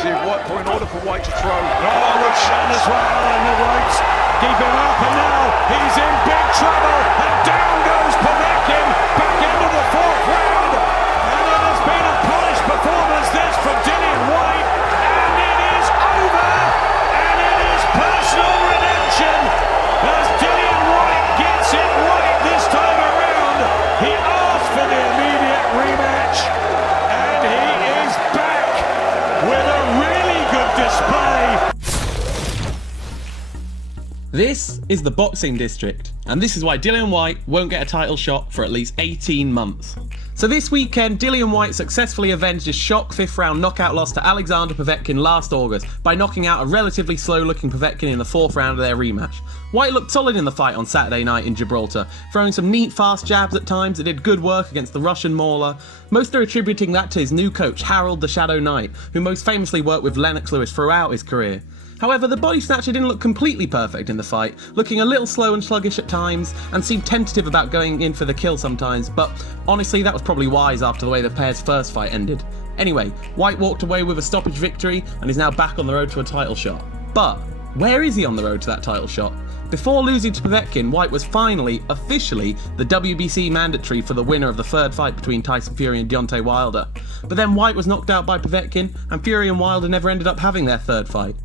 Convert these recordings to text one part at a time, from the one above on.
aggressive in order for Whyte to throw. Oh, good shot as well, and the Whites keep him up, and now he's in big trouble, and down goes Povetkin, back into the fourth round, and it has been a polished performance this from Dillian Whyte, and it is over, and it is personal redemption, as Dillian Whyte gets it right this time around. He asked for the immediate rematch, and he is back with a really good display. This is the Boxing District, and this is why Dillian Whyte won't get a title shot for at least 18 months. So this weekend, Dillian Whyte successfully avenged his shock 5th round knockout loss to Alexander Povetkin last August by knocking out a relatively slow-looking Povetkin in the 4th round of their rematch. Whyte looked solid in the fight on Saturday night in Gibraltar, throwing some neat fast jabs at times that did good work against the Russian mauler. Most are attributing that to his new coach, Harold the Shadow Knight, who most famously worked with Lennox Lewis throughout his career. However, the body snatcher didn't look completely perfect in the fight, looking a little slow and sluggish at times, and seemed tentative about going in for the kill sometimes, but honestly that was probably wise after the way the pair's first fight ended. Anyway, Whyte walked away with a stoppage victory and is now back on the road to a title shot. But where is he on the road to that title shot? Before losing to Povetkin, Whyte was finally, officially, the WBC mandatory for the winner of the 3rd fight between Tyson Fury and Deontay Wilder. But then Whyte was knocked out by Povetkin, and Fury and Wilder never ended up having their 3rd fight.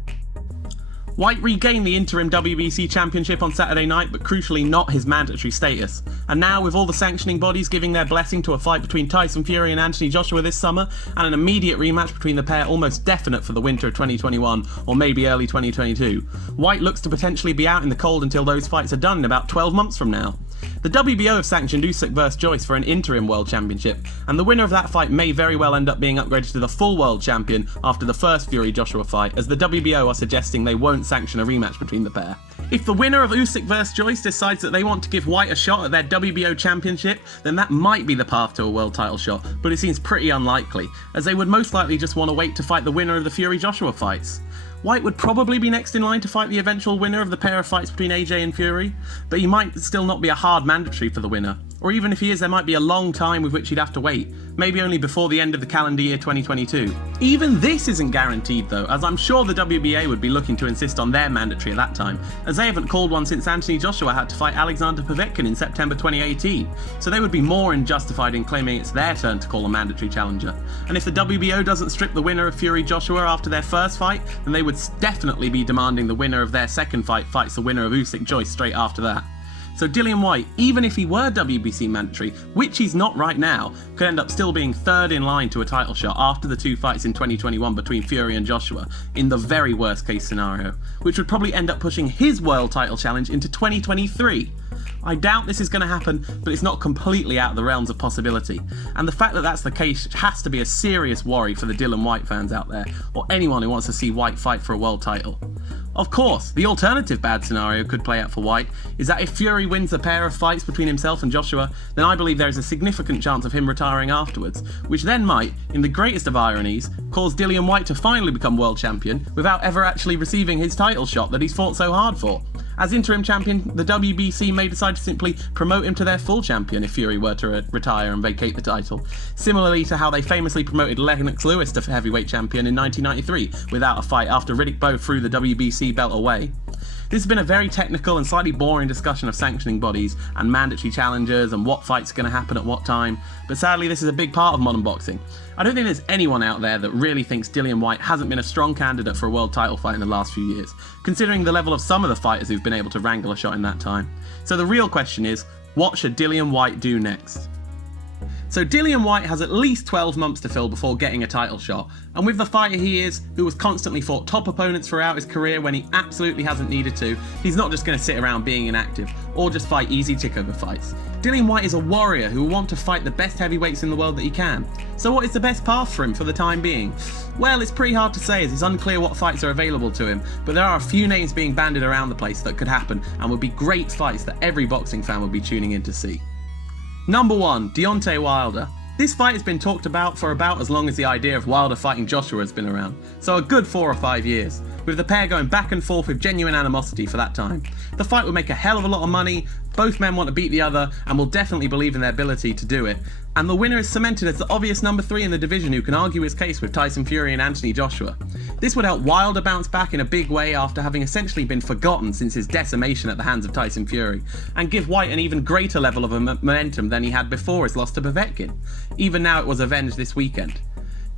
Whyte regained the interim WBC championship on Saturday night, but crucially not his mandatory status. And now, with all the sanctioning bodies giving their blessing to a fight between Tyson Fury and Anthony Joshua this summer, and an immediate rematch between the pair almost definite for the winter of 2021, or maybe early 2022, Whyte looks to potentially be out in the cold until those fights are done in about 12 months from now. The WBO have sanctioned Usyk vs Joyce for an interim world championship, and the winner of that fight may very well end up being upgraded to the full world champion after the first Fury-Joshua fight, as the WBO are suggesting they won't sanction a rematch between the pair. If the winner of Usyk vs Joyce decides that they want to give Whyte a shot at their WBO championship, then that might be the path to a world title shot, but it seems pretty unlikely, as they would most likely just want to wait to fight the winner of the Fury-Joshua fights. Whyte would probably be next in line to fight the eventual winner of the pair of fights between AJ and Fury, but he might still not be a hard mandatory for the winner. Or even if he is, there might be a long time with which he'd have to wait, maybe only before the end of the calendar year 2022. Even this isn't guaranteed though, as I'm sure the WBA would be looking to insist on their mandatory at that time, as they haven't called one since Anthony Joshua had to fight Alexander Povetkin in September 2018, so they would be more justified in claiming it's their turn to call a mandatory challenger. And if the WBO doesn't strip the winner of Fury-Joshua after their first fight, then they would definitely be demanding the winner of their second fight fights the winner of Usyk-Joyce straight after that. So Dillian Whyte, even if he were WBC mandatory, which he's not right now, could end up still being 3rd in line to a title shot after the 2 fights in 2021 between Fury and Joshua, in the very worst case scenario, which would probably end up pushing his world title challenge into 2023. I doubt this is going to happen, but it's not completely out of the realms of possibility. And the fact that that's the case has to be a serious worry for the Dillian Whyte fans out there, or anyone who wants to see Whyte fight for a world title. Of course, the alternative bad scenario could play out for Whyte is that if Fury wins a pair of fights between himself and Joshua, then I believe there is a significant chance of him retiring afterwards, which then might, in the greatest of ironies, cause Dillian Whyte to finally become world champion without ever actually receiving his title shot that he's fought so hard for. As interim champion, the WBC may decide to simply promote him to their full champion if Fury were to retire and vacate the title, similarly to how they famously promoted Lennox Lewis to heavyweight champion in 1993 without a fight after Riddick Bowe threw the WBC belt away. This has been a very technical and slightly boring discussion of sanctioning bodies and mandatory challengers and what fights are going to happen at what time, but sadly this is a big part of modern boxing. I don't think there's anyone out there that really thinks Dillian Whyte hasn't been a strong candidate for a world title fight in the last few years, considering the level of some of the fighters who've been able to wrangle a shot in that time. So the real question is, what should Dillian Whyte do next? So Dillian Whyte has at least 12 months to fill before getting a title shot, and with the fighter he is, who has constantly fought top opponents throughout his career when he absolutely hasn't needed to, he's not just going to sit around being inactive, or just fight easy tickover fights. Dillian Whyte is a warrior who will want to fight the best heavyweights in the world that he can. So what is the best path for him for the time being? Well, it's pretty hard to say as it's unclear what fights are available to him, but there are a few names being bandied around the place that could happen and would be great fights that every boxing fan would be tuning in to see. Number 1, Deontay Wilder. This fight has been talked about for about as long as the idea of Wilder fighting Joshua has been around, so a good 4 or 5 years, with the pair going back and forth with genuine animosity for that time. The fight would make a hell of a lot of money, both men want to beat the other and will definitely believe in their ability to do it, and the winner is cemented as the obvious number 3 in the division who can argue his case with Tyson Fury and Anthony Joshua. This would help Wilder bounce back in a big way after having essentially been forgotten since his decimation at the hands of Tyson Fury, and give Whyte an even greater level of momentum than he had before his loss to Povetkin, even now it was avenged this weekend.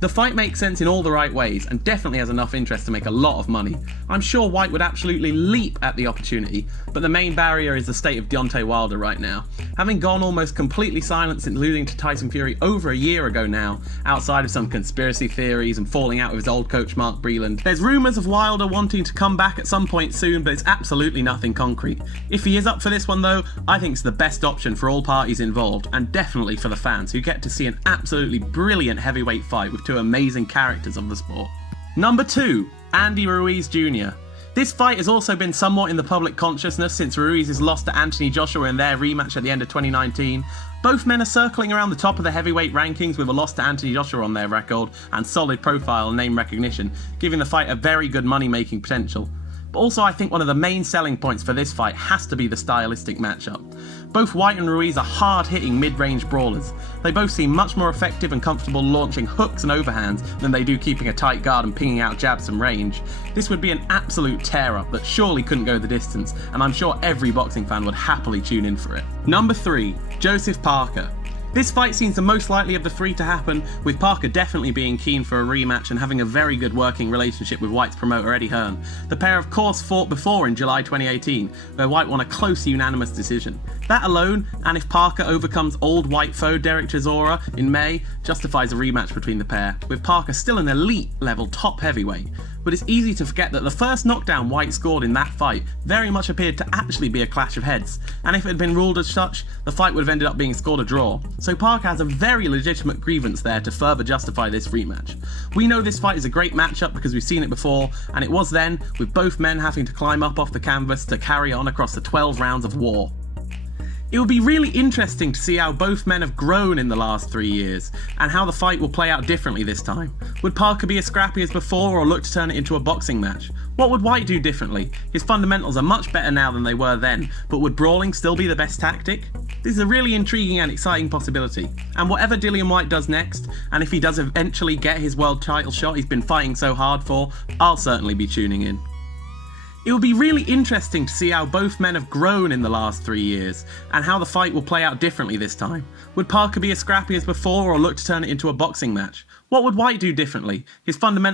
The fight makes sense in all the right ways and definitely has enough interest to make a lot of money. I'm sure Whyte would absolutely leap at the opportunity, but the main barrier is the state of Deontay Wilder right now. Having gone almost completely silent since losing to Tyson Fury over a year ago now, outside of some conspiracy theories and falling out with his old coach Mark Breland, there's rumours of Wilder wanting to come back at some point soon, but it's absolutely nothing concrete. If he is up for this one though, I think it's the best option for all parties involved, and definitely for the fans who get to see an absolutely brilliant heavyweight fight with two amazing characters of the sport. Number 2, Andy Ruiz Jr. This fight has also been somewhat in the public consciousness since Ruiz's loss to Anthony Joshua in their rematch at the end of 2019. Both men are circling around the top of the heavyweight rankings with a loss to Anthony Joshua on their record and solid profile and name recognition, giving the fight a very good money-making potential. But also I think one of the main selling points for this fight has to be the stylistic matchup. Both Whyte and Ruiz are hard-hitting mid-range brawlers. They both seem much more effective and comfortable launching hooks and overhands than they do keeping a tight guard and pinging out jabs from range. This would be an absolute tear-up that surely couldn't go the distance, and I'm sure every boxing fan would happily tune in for it. Number 3, Joseph Parker. This fight seems the most likely of the three to happen, with Parker definitely being keen for a rematch and having a very good working relationship with Whyte's promoter Eddie Hearn. The pair of course fought before in July 2018, where Whyte won a close unanimous decision. That alone, and if Parker overcomes old Whyte foe Derek Chisora in May, justifies a rematch between the pair, with Parker still an elite level top heavyweight. But it's easy to forget that the first knockdown Whyte scored in that fight very much appeared to actually be a clash of heads, and if it had been ruled as such, the fight would have ended up being scored a draw. So Parker has a very legitimate grievance there to further justify this rematch. We know this fight is a great matchup because we've seen it before, and it was then, with both men having to climb up off the canvas to carry on across the 12 rounds of war. It would be really interesting to see how both men have grown in the last 3 years, and how the fight will play out differently this time. Would Parker be as scrappy as before or look to turn it into a boxing match? What would Whyte do differently? His fundamentals are much better now than they were then, but would brawling still be the best tactic? This is a really intriguing and exciting possibility, and whatever Dillian Whyte does next, and if he does eventually get his world title shot he's been fighting so hard for, I'll certainly be tuning in. It will be really interesting to see how both men have grown in the last 3 years, and how the fight will play out differently this time. Would Parker be as scrappy as before or look to turn it into a boxing match? What would Whyte do differently? His fundamentals